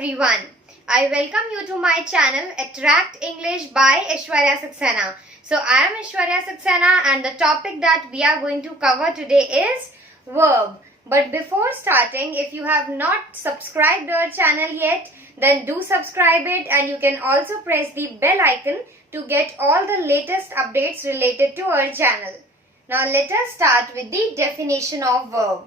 everyone. I welcome you to my channel Attract English by Aishwarya Saxena. So I am Aishwarya Saxena and the topic that we are going to cover today is verb. But before starting, if you have not subscribed our channel yet, then do subscribe it, and you can also press the bell icon to get all the latest updates related to our channel. Now let us start with the definition of verb.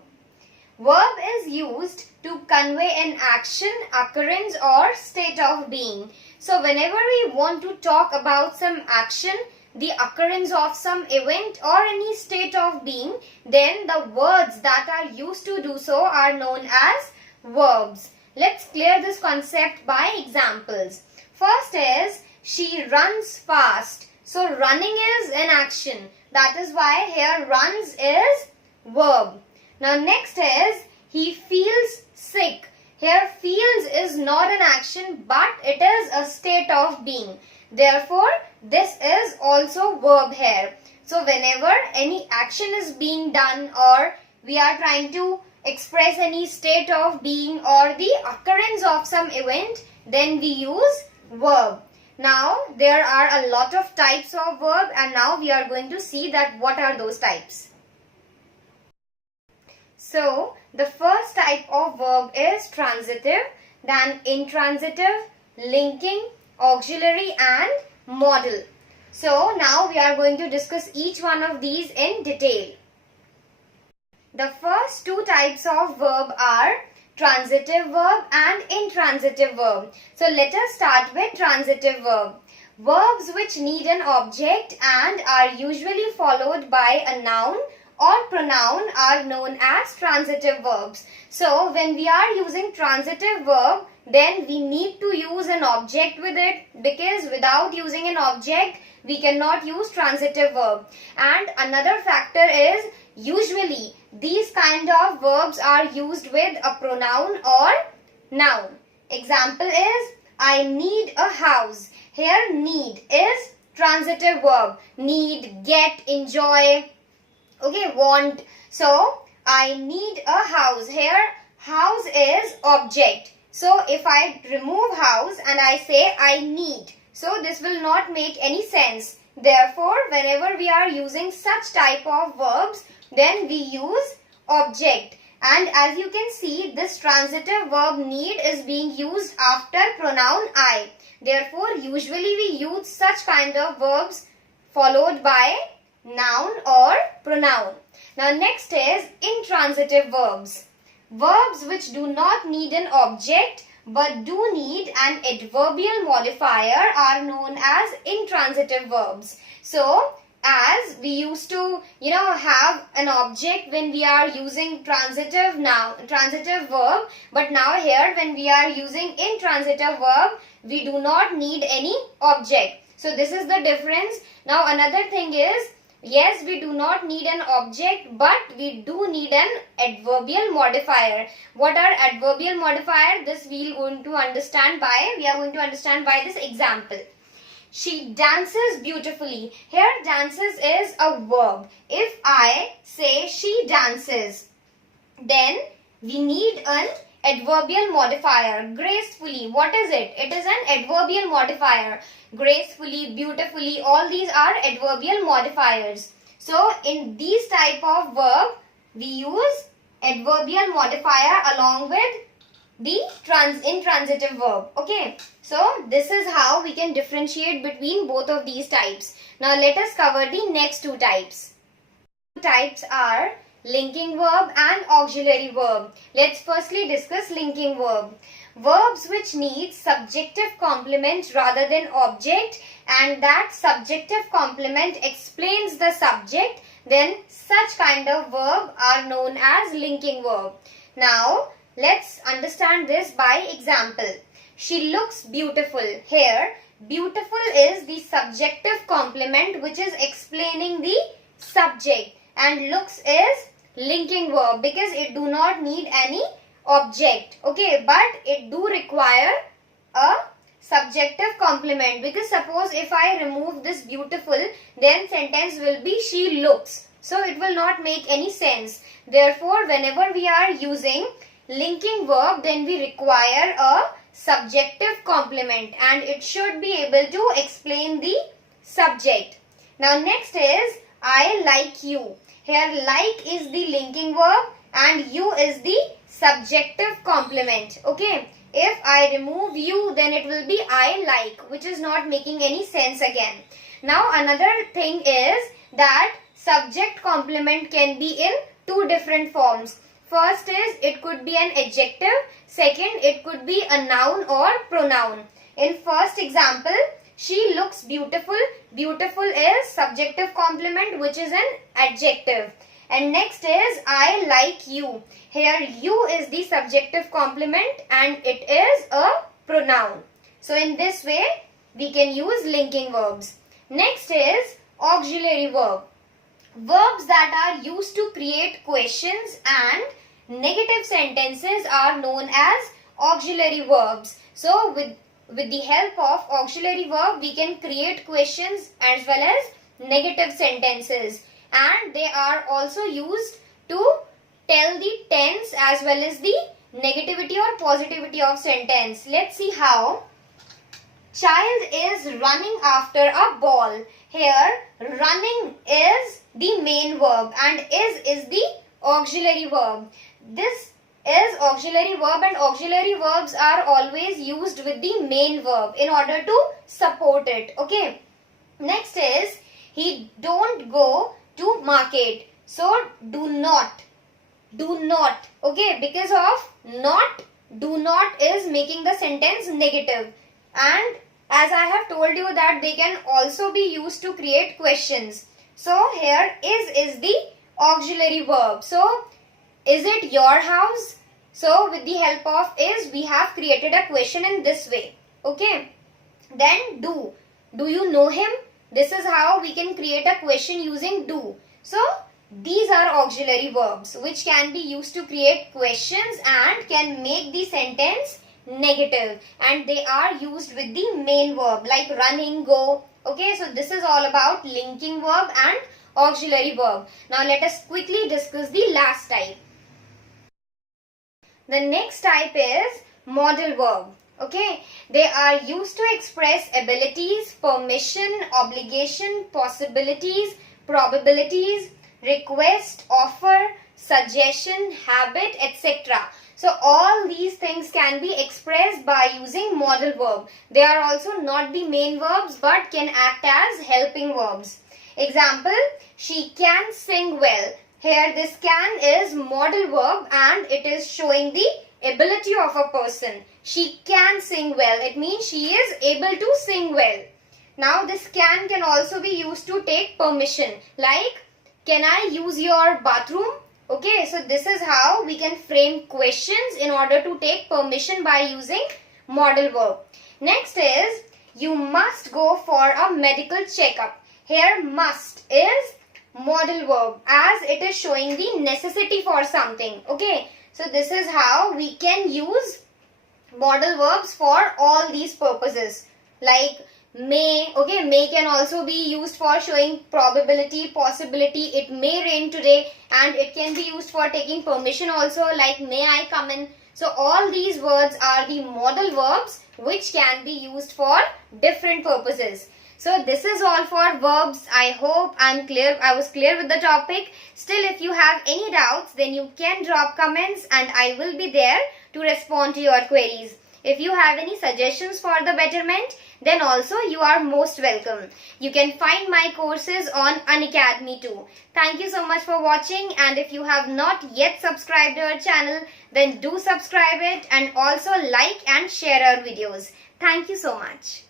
Verb is used to convey an action, occurrence or state of being. So whenever we want to talk about some action, the occurrence of some event or any state of being, then the words that are used to do so are known as verbs. Let's clear this concept by examples. First is, she runs fast. So running is an action. That is why here runs is verb. Now next is, he feels sick. Here feels is not an action but it is a state of being. Therefore, this is also verb here. So whenever any action is being done or we are trying to express any state of being or the occurrence of some event, then we use verb. Now there are a lot of types of verb and now we are going to see that what are those types. So, the first type of verb is transitive, then intransitive, linking, auxiliary and modal. So, now we are going to discuss each one of these in detail. The first two types of verb are transitive verb and intransitive verb. So, let us start with transitive verb. Verbs which need an object and are usually followed by a noun or pronoun are known as transitive verbs. So, when we are using transitive verb, then we need to use an object with it, because without using an object, we cannot use transitive verb. And another factor is, usually these kind of verbs are used with a pronoun or noun. Example is, I need a house. Here need is transitive verb. Need, get, enjoy, okay, want. So, I need a house. Here, house is object. So, if I remove house and I say I need, so this will not make any sense. Therefore, whenever we are using such type of verbs, then we use object. And as you can see, this transitive verb need is being used after pronoun I. Therefore, usually we use such kind of verbs followed by noun or pronoun. Now next is intransitive verbs. Verbs which do not need an object but do need an adverbial modifier are known as intransitive verbs. So as we used to have an object when we are using transitive verb, but now here when we are using intransitive verb, we do not need any object. So this is the difference. Now another thing is, yes, we do not need an object, but we do need an adverbial modifier. What are adverbial modifier? This we are going to understand by this example. She dances beautifully. Here dances is a verb. If I say she dances, then we need an adverbial modifier. Gracefully, what is it? It is an adverbial modifier. Gracefully, beautifully, all these are adverbial modifiers. So, in these type of verb, we use adverbial modifier along with the intransitive verb. Okay. So, this is how we can differentiate between both of these types. Now, let us cover the next two types. Two types are linking verb and auxiliary verb. Let's firstly discuss linking verb. Verbs which need subjective complement rather than object, and that subjective complement explains the subject, then such kind of verb are known as linking verb. Now, let's understand this by example. She looks beautiful. Here, beautiful is the subjective complement which is explaining the subject, and looks is linking verb because it do not need any object, okay, but it do require a subjective complement, because suppose if I remove this beautiful, then sentence will be she looks, so it will not make any sense. Therefore, whenever we are using linking verb, then we require a subjective complement and it should be able to explain the subject. Now next is I like you. Here like is the linking verb and you is the subjective complement. Okay. If I remove you, then it will be I like, which is not making any sense again. Now another thing is that subject complement can be in two different forms. First is it could be an adjective. Second, it could be a noun or pronoun. In first example, she looks beautiful. Beautiful is subjective complement, which is an adjective. And next is I like you. Here you is the subjective complement and it is a pronoun. So in this way we can use linking verbs. Next is auxiliary verb. Verbs that are used to create questions and negative sentences are known as auxiliary verbs. So with the help of auxiliary verb we can create questions as well as negative sentences. And they are also used to tell the tense as well as the negativity or positivity of sentence. Let's see how. Child is running after a ball. Here running is the main verb and is the auxiliary verb. This is auxiliary verb and auxiliary verbs are always used with the main verb in order to support it. Okay. Next is he don't go to market. So do not. Okay, because of not, do not is making the sentence negative. And as I have told you that they can also be used to create questions. So here is the auxiliary verb. So is it your house? So with the help of is we have created a question in this way. Okay. Then do you know him? This is how we can create a question using do. So these are auxiliary verbs which can be used to create questions and can make the sentence negative, and they are used with the main verb like running, go. Okay, so this is all about linking verb and auxiliary verb. Now let us quickly discuss the last type. The next type is modal verb. Okay, they are used to express abilities, permission, obligation, possibilities, probabilities, request, offer, suggestion, habit, etc. So all these things can be expressed by using modal verb. They are also not the main verbs but can act as helping verbs. Example, she can sing well. Here this can is modal verb and it is showing the ability of a person. She can sing well. It means she is able to sing well. Now this can also be used to take permission. Like, can I use your bathroom? Okay, so this is how we can frame questions in order to take permission by using modal verb. Next is, you must go for a medical checkup. Here must is modal verb as it is showing the necessity for something. Okay, so this is how we can use modal verbs for all these purposes. Like may, okay, may can also be used for showing probability, possibility. It may rain today, and it can be used for taking permission also, like may I come in. So all these words are the modal verbs which can be used for different purposes. So this is all for verbs. I hope I was clear with the topic. Still, if you have any doubts, then you can drop comments and I will be there to respond to your queries. If you have any suggestions for the betterment, then also you are most welcome. You can find my courses on Unacademy too. Thank you so much for watching, and if you have not yet subscribed to our channel, then do subscribe it and also like and share our videos. Thank you so much.